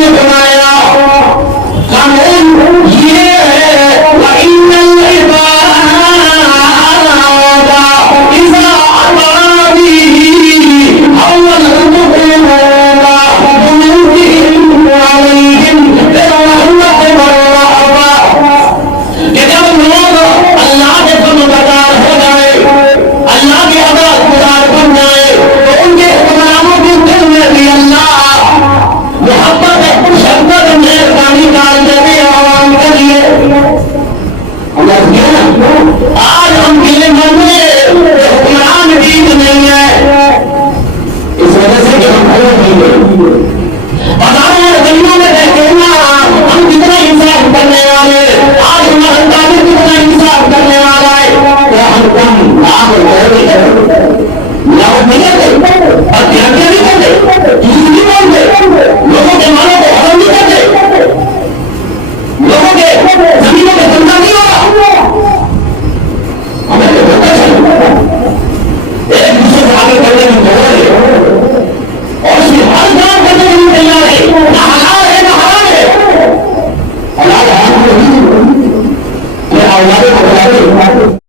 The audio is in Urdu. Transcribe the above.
نے بنایا قانون یہ ہے وَإِنَّ الْعِبَادَ إِذَا أَطَاعُونِي أَوَّلَ الْمُؤْمِنُونَ بُيُوتِهِمْ وَعَلَيْهِمْ بِالرَّحْمَةِ وَالرَّأْفَةِ کہ جب لوگ اللہ کے فرمانبردار ہو جائے اللہ کے عبادت گزار بن جائے تو ان کے حکمرانوں کے دل میں بھی اللہ محبت شفقت مہربانی ڈال دیتے عوام کے لیے آج ہم گلے من میں حکمران ٹھیک نہیں ہے اس وجہ سے کہ ہم غلط نہیں ہیں بتاؤ دنیا میں رہتے ہیں ہم کتنا انصاف کرنے والے آج ہمارا تعلیم کتنا انصاف کرنے والا ہے تو ہم کم آپ